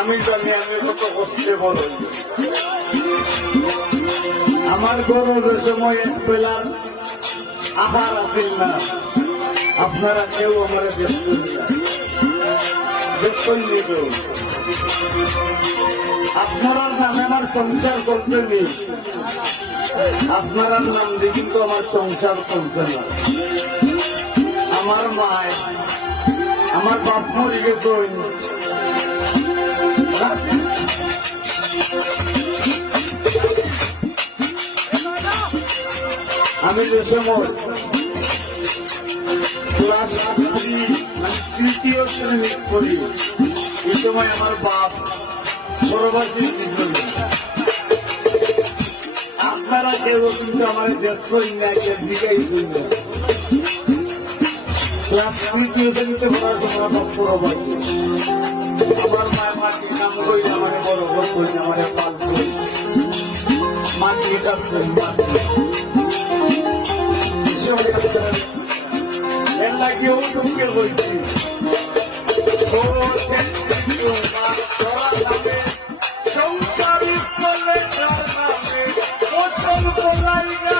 আমি জানি আমি কত কষ্টে বড়। আমার গরমের সময় এক বেলার আহার আসিল না। আপনারা কেউ আমার ব্যস্ত ব্যস্তই নেব আপনারা নামে আমার সংসার করতে নেই। আপনারা নাম দিয়ে কিন্তু আমার সংসার করতে না। আমার মায় আমার বাপ মরে গেছে আমি যে সময় ক্লাস তৃতীয় শ্রেণি পড়ি এই সময় আমার বাপ পরবাসী ছিল। আপনারা কেউ কিন্তু আমার না দিকেই শুনবেন ক্লাস তৃতীয় শ্রেণীতে পড়ার সময় আমার পরবাসী আমার মায়ের মাটি কাম করি আমার বড় ঘর করি আমার পাল করি মাটি কাটছেন এর লাগেও তোকে বলছি সংসারী করলে নামে